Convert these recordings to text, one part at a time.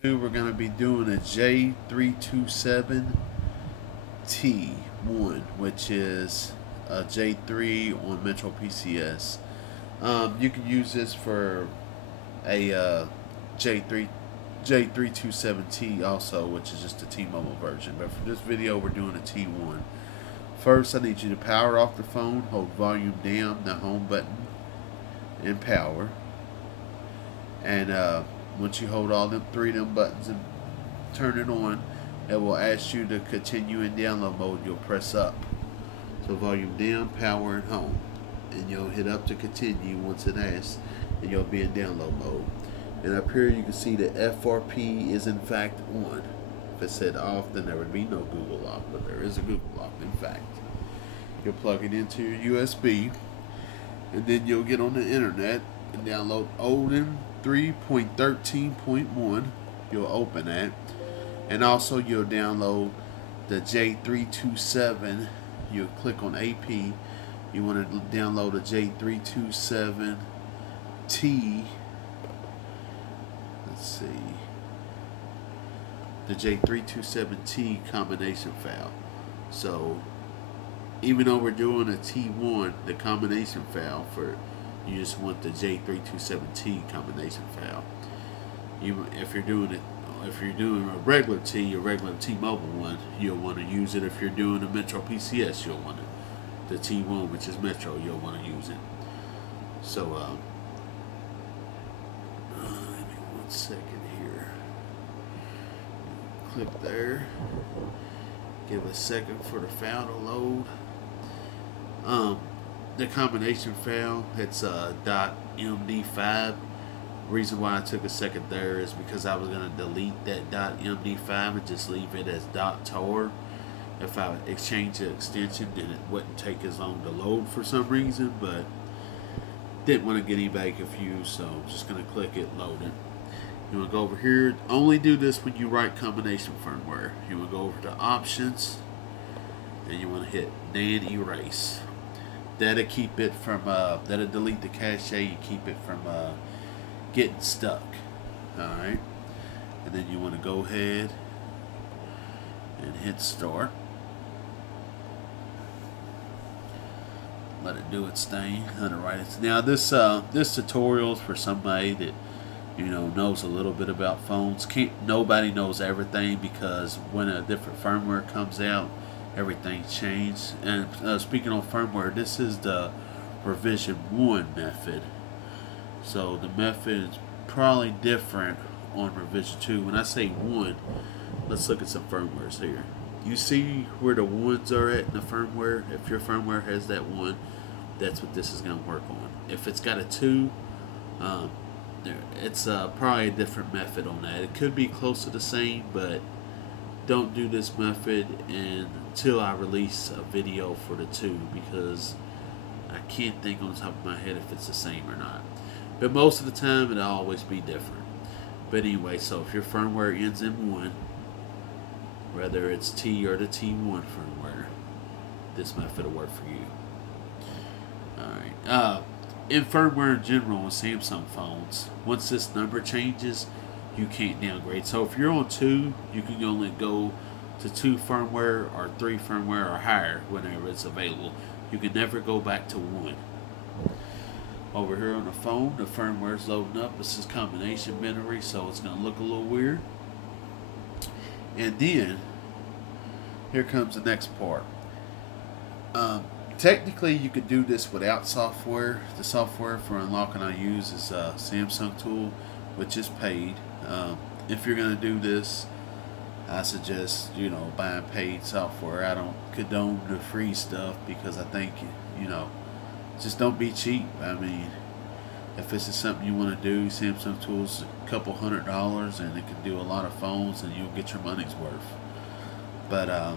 We're going to be doing a J327t1, which is a J3 on Metro PCS. You can use this for a J327t also, which is just a T-Mobile version. But for this video, we're doing a T1. First, I need you to power off the phone, hold volume down, the home button, and power. And once you hold all them three of them buttons and turn it on, it will ask you to continue in download mode. You'll press up. So volume down, power, and home. And you'll hit up to continue once it asks, and you'll be in download mode. And up here you can see the FRP is in fact on. If it said off, then there would be no Google lock, but there is a Google lock in fact. You'll plug it into your USB, and then you'll get on the internet and download Odin 3.13.1. You'll open that, and also you'll download the J327. You'll click on AP. You want to download a J327t. Let's see, the J327t combination file. So even though we're doing a T1, the combination file for, you just want the J327t combination file. If you're doing a regular T, a regular T-Mobile one, you'll want to use it. If you're doing a Metro PCS, you'll want it. The T1, which is Metro, you'll want to use it. So give me 1 second here. Click there. Give a second for the file to load. The combination file, it's .md5. Reason why I took a second there is because I was going to delete that .md5 and just leave it as .tar. If I exchange the extension, then it wouldn't take as long to load for some reason, but didn't want to get anybody confused, so I'm just going to click it, load it. You want to go over here. Only do this when you write combination firmware. You want to go over to options, and you want to hit then erase. That'll keep it from that'll delete the cache. You keep it from getting stuck. Alright, and then you want to go ahead and hit start. Let it do its thing. Let it write it. Now this tutorial is for somebody that knows a little bit about phones. Nobody knows everything, because when a different firmware comes out, everything's changed. And speaking of firmware, this is the revision 1 method. So the method is probably different on revision 2. When I say 1, let's look at some firmwares here. You see where the 1s are at in the firmware? If your firmware has that 1, that's what this is going to work on. If it's got a 2, it's probably a different method on that. It could be close to the same, but don't do this method until I release a video for the 2, because I can't think on the top of my head if it's the same or not. But most of the time it'll always be different. But anyway, so if your firmware ends in 1, whether it's T or the T1 firmware, this method will work for you. Alright. In firmware in general on Samsung phones, once this number changes, you can't downgrade. So if you're on 2, you can only go to 2 firmware or 3 firmware or higher whenever it's available. You can never go back to 1. Over here on the phone, the firmware is loading up. This is combination memory, so it's going to look a little weird. And then here comes the next part. Technically, you could do this without software. The software for unlocking I use is Samsung Tool, which is paid. If you're going to do this, I suggest buying paid software. I don't condone the free stuff, because I think just don't be cheap. I mean, if this is something you want to do, Samsung Tool's a couple $100, and it can do a lot of phones, and you'll get your money's worth. But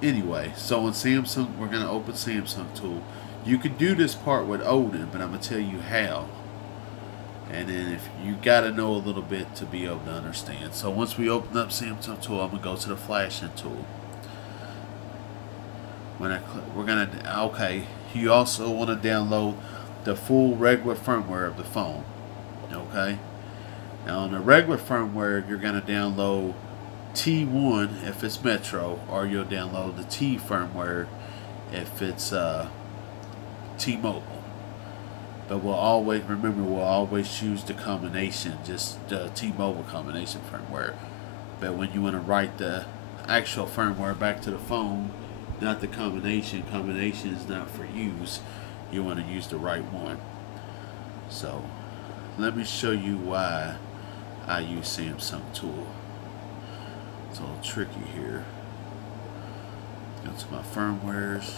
anyway, so on Samsung, we're going to open Samsung Tool. You could do this part with Odin, but I'm going to tell you how. And then if you got to know a little bit to be able to understand. So once we open up Samsung Tool, I'm going to go to the flashing tool. When we're going to, okay, you also want to download the full regular firmware of the phone. Okay, Now on the regular firmware, you're going to download T1 if it's Metro, or you'll download the T firmware if it's T-Mobile. But we'll always choose the combination, just the T-Mobile combination firmware. But when you want to write the actual firmware back to the phone, not the combination is not for use. You want to use the right one. So let me show you why I use Samsung tool. It's a little tricky here. Go to my firmwares.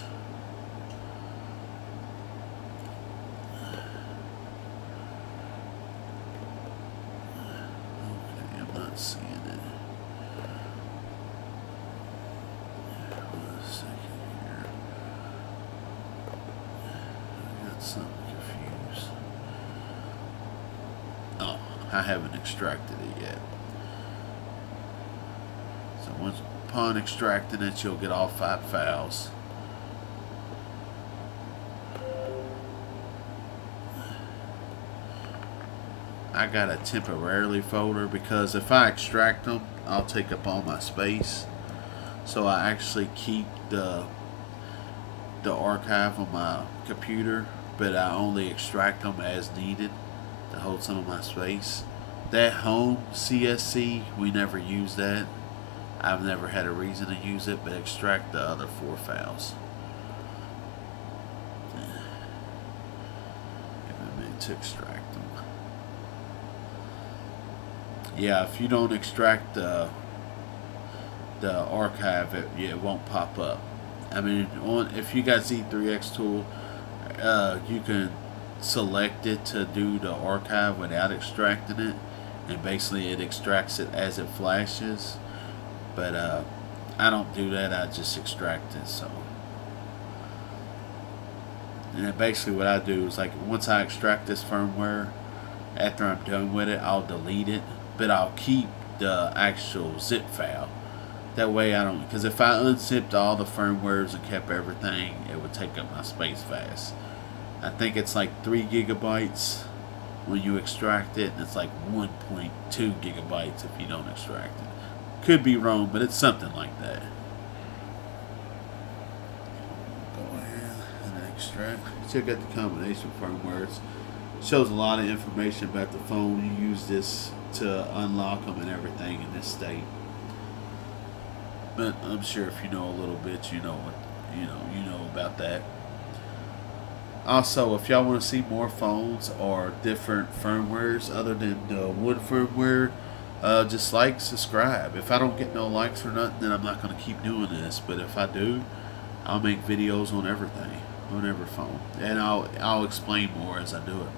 Okay, I'm not seeing it. One second here. I got something confused. Oh, I haven't extracted it yet. So once upon extracting it, you'll get all 5 files. I got a temporarily folder because if I extract them, I'll take up all my space. So I actually keep the archive on my computer, but I only extract them as needed to hold some of my space. That home CSC, we never use that. I've never had a reason to use it, but extract the other 4 files. Give me a minute to extract them. Yeah, if you don't extract the archive, it won't pop up. I mean, if you got Z3X tool, you can select it to do the archive without extracting it, and basically it extracts it as it flashes. But I don't do that. I just extract it. So, and then basically what I do is, like, once I extract this firmware, after I'm done with it, I'll delete it, but I'll keep the actual zip file. That way I don't, because if I unzipped all the firmwares and kept everything, it would take up my space fast. I think it's like 3 gigabytes when you extract it, and it's like 1.2 gigabytes if you don't extract it. Could be wrong, but it's something like that. Go ahead and extract. Check out the combination firmware. It shows a lot of information about the phone. You use this to unlock them and everything in this state. But I'm sure if you know a little bit, you know about that. Also, if y'all want to see more phones or different firmwares other than the wood firmware, just like, subscribe. If I don't get no likes or nothing, then I'm not going to keep doing this. But if I do, I'll make videos on everything, on every phone, and I'll explain more as I do it.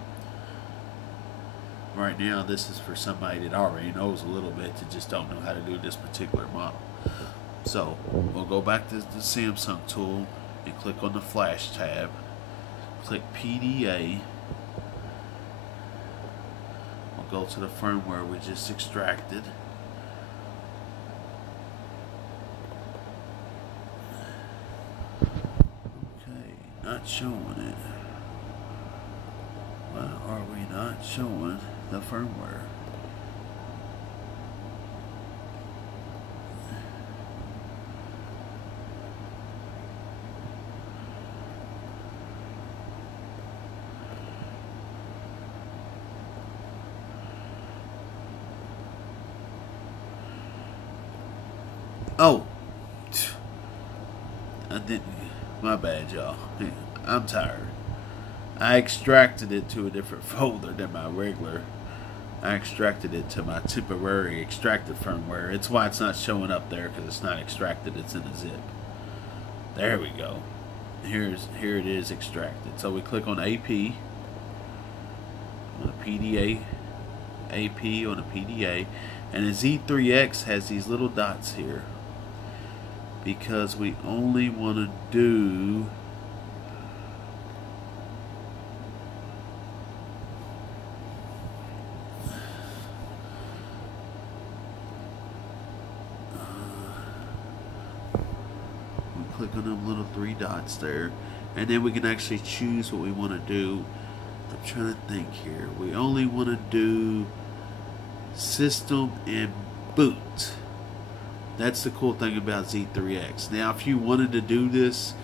Right now, this is for somebody that already knows a little bit, that just don't know how to do this particular model. So we'll go back to the Samsung tool and click on the Flash tab. Click PDA. We'll go to the firmware we just extracted. Okay, not showing it. Why are we not showing the firmware? Oh, I didn't. My bad, y'all. I'm tired. I extracted it to a different folder than my regular. I extracted it to my temporary extracted firmware. It's why it's not showing up there, because it's not extracted. It's in a zip. There we go. Here it is extracted. So we click on AP, on a PDA, AP on a PDA, and the Z3X has these little dots here, because we only want to do click on them little 3 dots there, and then we can actually choose what we want to do. I'm trying to think here. We only want to do system and boot. That's the cool thing about Z3X. Now, if you wanted to do this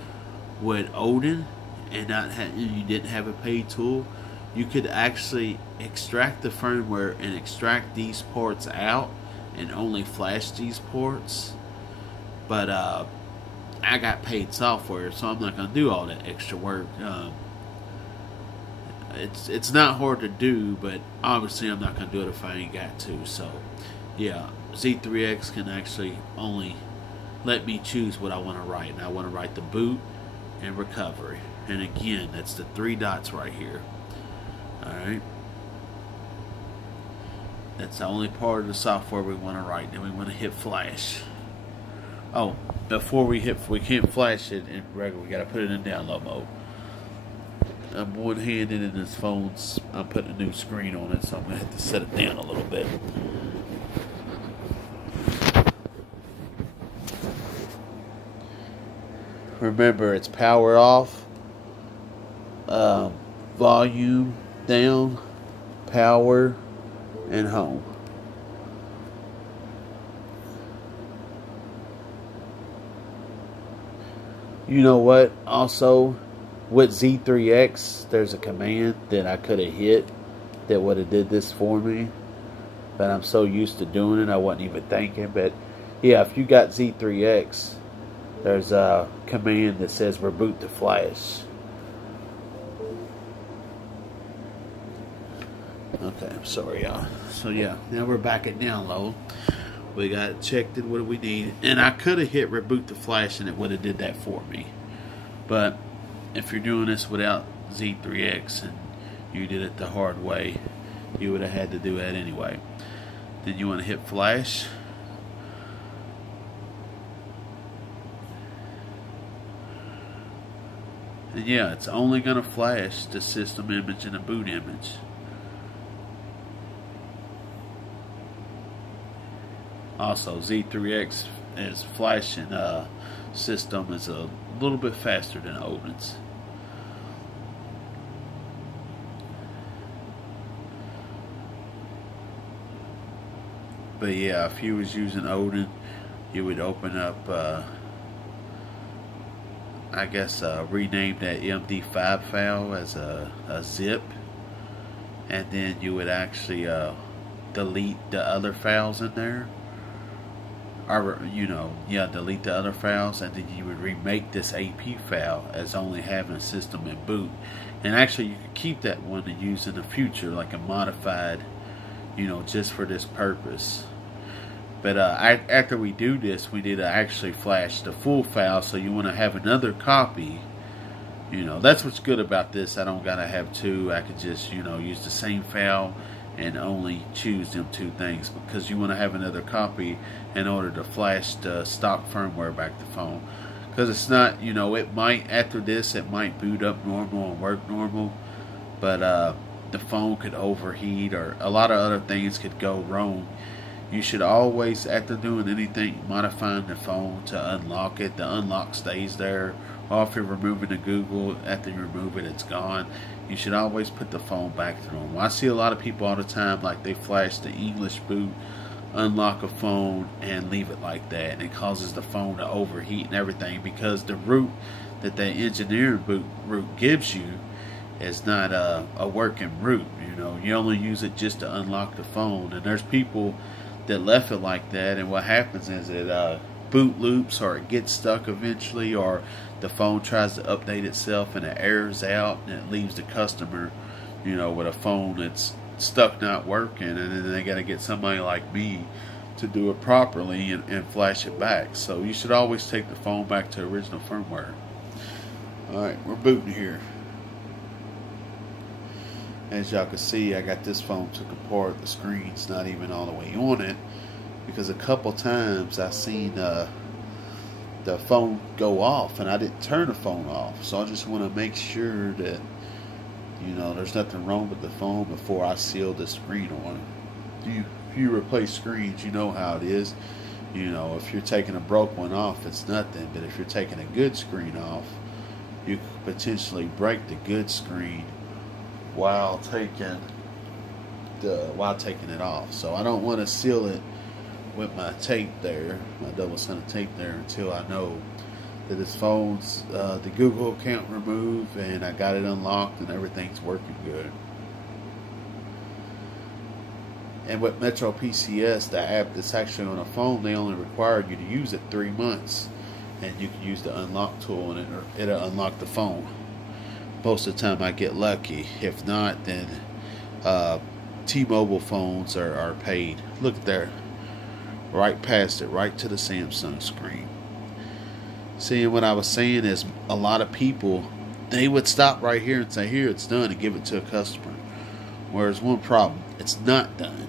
with Odin and you didn't have a paid tool, you could actually extract the firmware and extract these ports out and only flash these ports. But I got paid software, so I'm not going to do all that extra work. It's not hard to do, but obviously I'm not going to do it if I ain't got to. So yeah, Z3X can actually only let me choose what I want to write, and I want to write the boot and recovery. And again, that's the 3 dots right here. Alright, that's the only part of the software we want to write. Then we want to hit flash. Oh, before we can't flash it in regular, we got to put it in download mode. I'm one-handed in this phone. I'm putting a new screen on it, so I'm going to have to set it down a little bit. Remember, it's power off, volume down, power, and home. You know what? Also, with Z3X, there's a command that I could have hit that would have did this for me, but I'm so used to doing it I wasn't even thinking. But yeah, if you got Z3X, there's a command that says reboot to flash. Okay, I'm sorry, y'all. So yeah, now we're back at download. We got it checked in. What do we need? And I could have hit reboot to flash and it would have did that for me. But if you're doing this without Z3X and you did it the hard way, you would have had to do that anyway. Then you want to hit flash. And yeah, it's only going to flash the system image and the boot image. Also, Z3X is flashing system is a little bit faster than Odin's. But yeah, if you was using Odin, you would open up, I guess, rename that MD5 file as a zip, and then you would actually delete the other files in there. Or, you know, yeah, delete the other files, and then you would remake this AP file as only having system and boot. And actually, you could keep that one to use in the future, like a modified, you know, just for this purpose. But after we do this, we need to actually flash the full file, so you want to have another copy. You know, that's what's good about this. I don't gotta have two. I could just, you know, use the same file and only choose them 2 things, because you want to have another copy in order to flash the stock firmware back to phone. Because it's not, you know, it might, after this, it might boot up normal and work normal, but the phone could overheat, or a lot of other things could go wrong. You should always, after doing anything, modifying the phone to unlock it, the unlock stays there. Or if you're removing the Google, after you remove it, it's gone. You should always put the phone back to normal. I see a lot of people all the time, like they flash the English boot, unlock a phone, and leave it like that. And it causes the phone to overheat and everything, because the root that the engineering root gives you is not a working root. You know, you only use it just to unlock the phone. And there's people that left it like that, and what happens is it boot loops, or it gets stuck eventually, or the phone tries to update itself and it errors out, and it leaves the customer, you know, with a phone that's stuck not working, and then they got to get somebody like me to do it properly and flash it back. So you should always take the phone back to original firmware. Alright, we're booting here. As y'all can see, I got this phone took apart. The screen's not even all the way on it, because a couple times I seen the phone go off and I didn't turn the phone off. So I just want to make sure that, you know, there's nothing wrong with the phone before I seal the screen on it. If you replace screens, you know how it is. You know, if you're taking a broke one off, it's nothing. But if you're taking a good screen off, you could potentially break the good screen while taking while taking it off. So I don't want to seal it with my tape there, my double-sided tape there, until I know that this phone's the Google account removed and I got it unlocked and everything's working good. And with Metro PCS, the app that's actually on a phone, they only require you to use it 3 months, and you can use the unlock tool and it'll unlock the phone. Most of the time I get lucky. If not, then T-Mobile phones are paid. Look there, right past it, right to the Samsung screen. See, what I was saying is, a lot of people, they would stop right here and say, here, it's done, and give it to a customer. Whereas one problem, it's not done.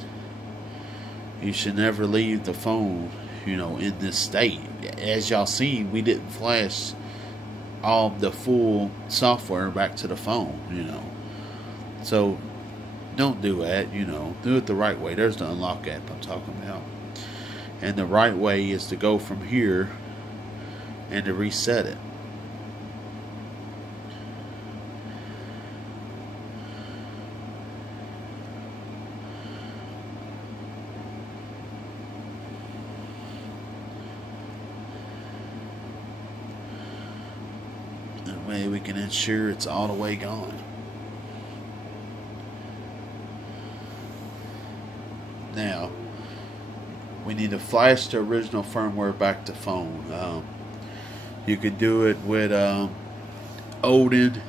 You should never leave the phone, in this state. As y'all see, we didn't flash all the full software back to the phone, So don't do that, do it the right way. There's the unlock app I'm talking about. And the right way is to go from here and to reset it. That way we can ensure it's all the way gone. Now, we need to flash the original firmware back to phone. You could do it with Odin,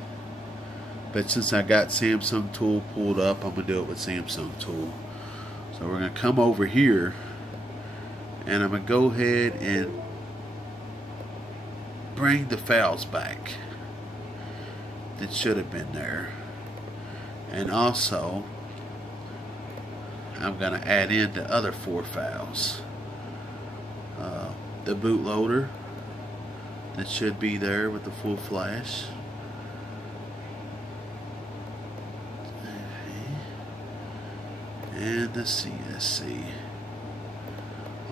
but since I got Samsung tool pulled up, I'm going to do it with Samsung tool. So we're going to come over here, and I'm going to go ahead and bring the files back that should have been there. And also, I'm going to add in the other 4 files. The bootloader that should be there with the full flash. And the CSC.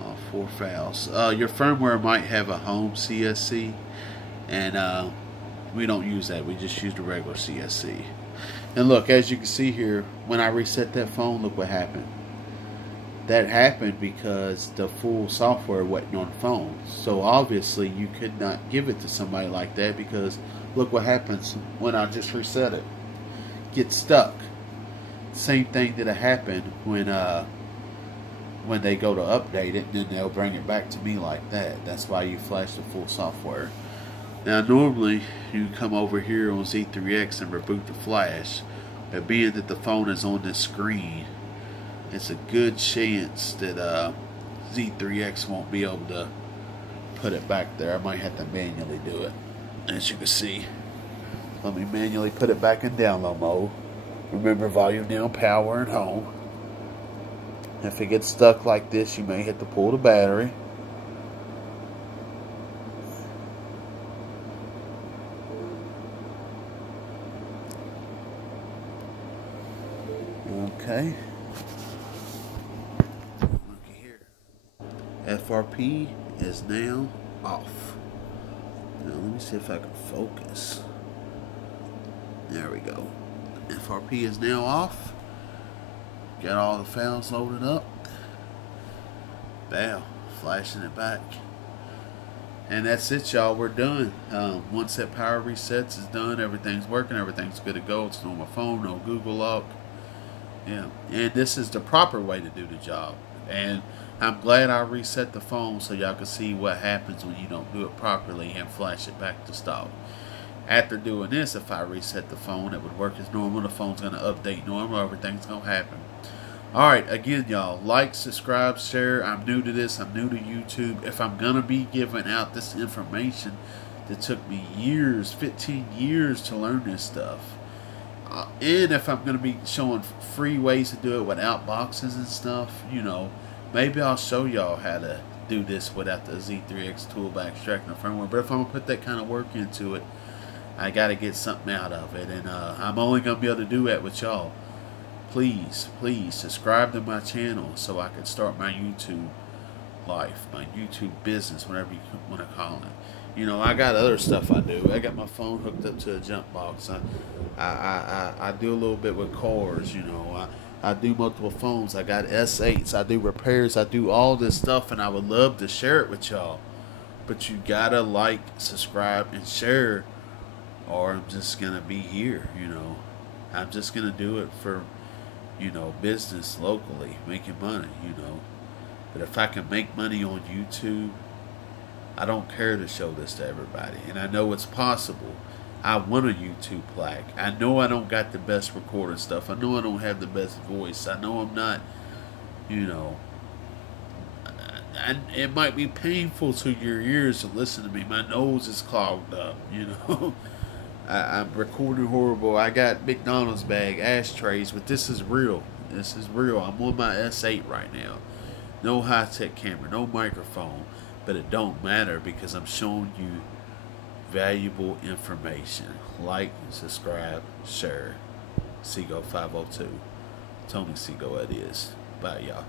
All 4 files. Your firmware might have a home CSC, and we don't use that. We just use the regular CSC. And look, as you can see here, when I reset that phone, look what happened. That happened because the full software wasn't on the phone. So obviously you could not give it to somebody like that, because look what happens when I just reset it. Get stuck. Same thing that'll happen when they go to update it, and then they'll bring it back to me like that. That's why you flash the full software. Now normally you come over here on Z3X and reboot the flash, but being that the phone is on this screen, it's a good chance that Z3X won't be able to put it back there. I might have to manually do it. As you can see, let me manually put it back in download mode. Remember, volume down, power, and home. If it gets stuck like this, you may have to pull the battery. Okay. Looky here. FRP is now off. Now let me see if I can focus. There we go. FRP is now off. Got all the files loaded up. Bam. Flashing it back. And that's it, y'all. We're done. Once that power resets is done, everything's working. Everything's good to go. It's on my phone. No Google lock. Yeah, and this is the proper way to do the job. And I'm glad I reset the phone so y'all can see what happens when you don't do it properly and flash it back to stock. After doing this, if I reset the phone, it would work as normal. The phone's going to update normal. Everything's going to happen. Alright, again, y'all, like, subscribe, share. I'm new to this. I'm new to YouTube. If I'm going to be giving out this information that took me years, 15 years to learn this stuff, and if I'm going to be showing free ways to do it without boxes and stuff, maybe I'll show y'all how to do this without the Z3X tool by extracting the firmware. But if I'm going to put that kind of work into it, I got to get something out of it. And I'm only going to be able to do that with y'all. Please, please subscribe to my channel so I can start my YouTube life, my YouTube business, whatever you want to call it. I got other stuff I do. I got my phone hooked up to a jump box. I do a little bit with cars. I do multiple phones. I got S8s. I do repairs. I do all this stuff, and I would love to share it with y'all. But you gotta like, subscribe, and share, or I'm just gonna be here. I'm just gonna do it for, business locally, making money. But if I can make money on YouTube, I don't care to show this to everybody. And I know it's possible. I want a YouTube plaque. I know I don't got the best recording stuff. I know I don't have the best voice. I know I'm not, and it might be painful to your ears to listen to me. My nose is clogged up, I'm recording horrible. I got McDonald's bag ashtrays, but this is real. This is real. I'm on my S8 right now. No high-tech camera, no microphone. But it don't matter because I'm showing you valuable information. Like, subscribe, share. Seago 502. Tony Seago it is. Bye, y'all.